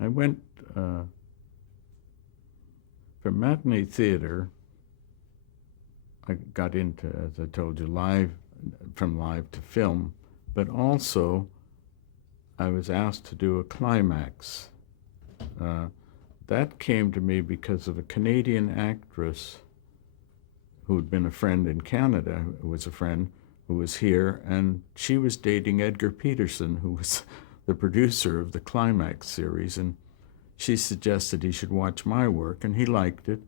I went from matinee theater. I got into, as I told you, from live to film, but also I was asked to do a climax. That came to me because of a Canadian actress who'd been a friend in Canada, who was a friend who was here, and she was dating Edgar Peterson, who was the producer of the Climax series, and she suggested he should watch my work, and he liked it,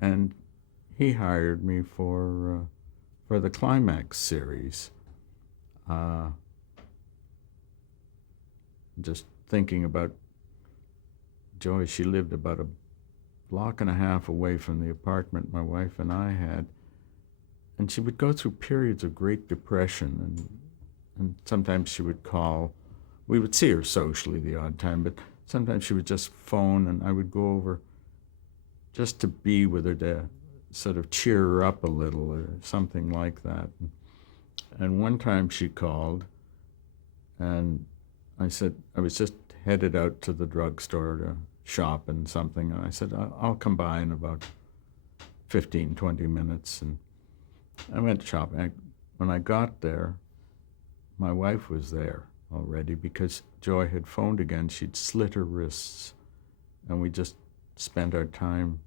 and he hired me for the Climax series. Just thinking about Joy, she lived about a block and a half away from the apartment my wife and I had, and she would go through periods of great depression, and sometimes she would call. We would see her socially the odd time, but sometimes she would just phone, and I would go over just to be with her, to sort of cheer her up a little or something like that. And one time she called, and I said, I was just headed out to the drugstore to shop and something, and I said, I'll come by in about 15, 20 minutes. And I went shopping. When I got there, my wife was there already because Joy had phoned again. She'd slit her wrists, and we just spent our time,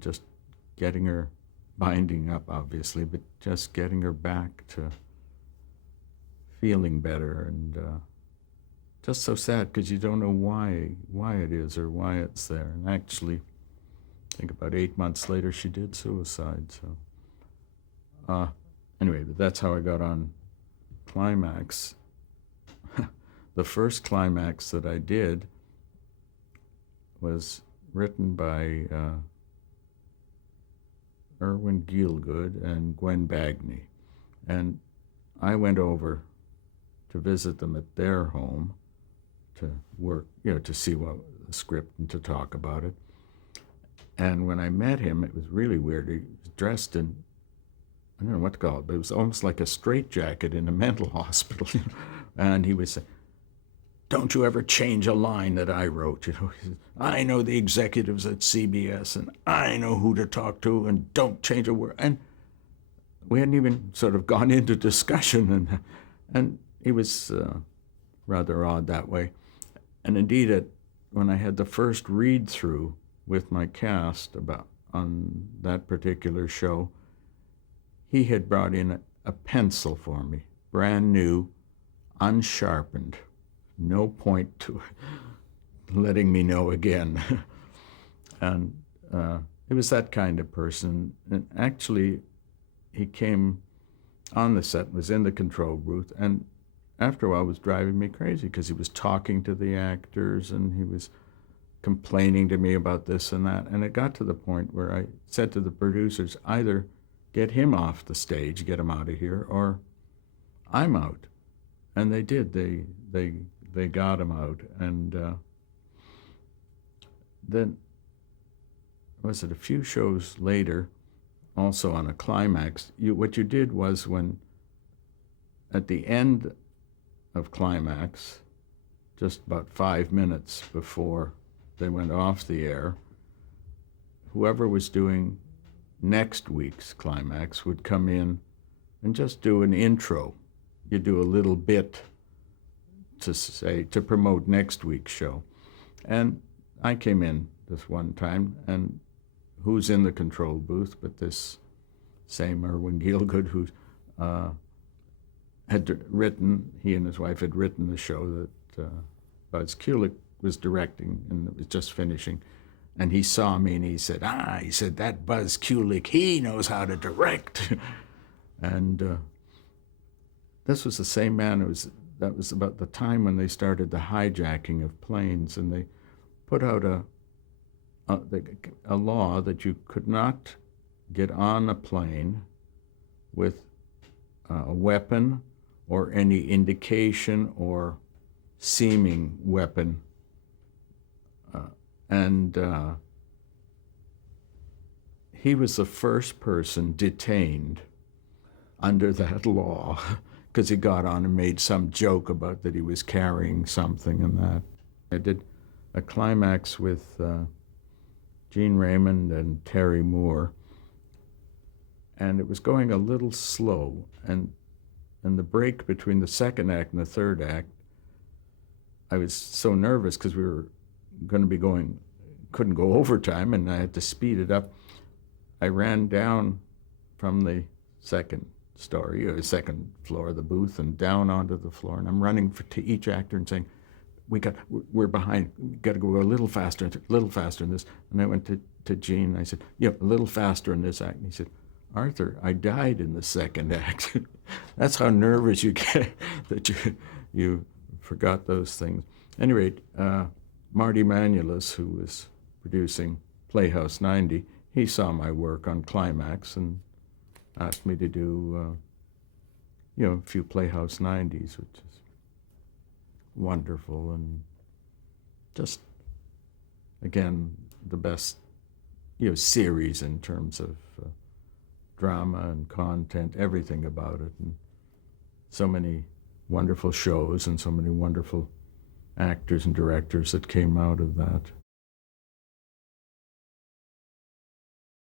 just getting her, binding up obviously, but just getting her back to feeling better. And just so sad because you don't know why it is or why it's there. And actually, I think about 8 months later, she did suicide. So anyway, but that's how I got on Climax. The first Climax that I did was written by Irwin Gielgud and Gwen Bagney. And I went over to visit them at their home to work, to see what the script and to talk about it. And when I met him, it was really weird. He was dressed in, I don't know what to call it, but it was almost like a straitjacket in a mental hospital. And he was saying, "Don't you ever change a line that I wrote." He said, "I know the executives at CBS, and I know who to talk to, and don't change a word." And we hadn't even sort of gone into discussion, and he was rather odd that way. And indeed, when I had the first read-through with my cast on that particular show, he had brought in a pencil for me, brand new, unsharpened, no point to it, letting me know again. And it was that kind of person. And actually, he came on the set, was in the control booth, and after a while was driving me crazy because he was talking to the actors and he was complaining to me about this and that. And it got to the point where I said to the producers, either get him off the stage, get him out of here, or I'm out. And they did. They got him out. And then, was it a few shows later, also on a Climax, what you did was when, at the end of Climax, just about 5 minutes before they went off the air, whoever was doing next week's Climax would come in and just do an intro. You do a little bit to promote next week's show. And I came in this one time, and who's in the control booth but this same Irwin Gielgud, who he and his wife had written the show that Buzz Kulick was directing, and it was just finishing. And he saw me and he said, that Buzz Kulick, he knows how to direct. And this was the same man that was about the time when they started the hijacking of planes, and they put out a law that you could not get on a plane with a weapon or any indication or seeming weapon. And he was the first person detained under that law because he got on and made some joke about that he was carrying something and that. I did a Climax with Gene Raymond and Terry Moore, and it was going a little slow, and the break between the second act and the third act, I was so nervous because we were going to be couldn't go overtime, and I had to speed it up. I ran down from the second story, or second floor of the booth, and down onto the floor, and I'm running to each actor and saying, we're behind, we got to go a little faster in this. And I went to Gene, and I said, yeah, a little faster in this act. And he said, Arthur, I died in the second act. That's how nervous you get that you forgot those things. At any rate, Marty Manulis, who was producing Playhouse 90, he saw my work on Climax and asked me to do, a few Playhouse 90s, which is wonderful, and just, again, the best, series in terms of drama and content, everything about it, and so many wonderful shows and so many wonderful actors and directors that came out of that.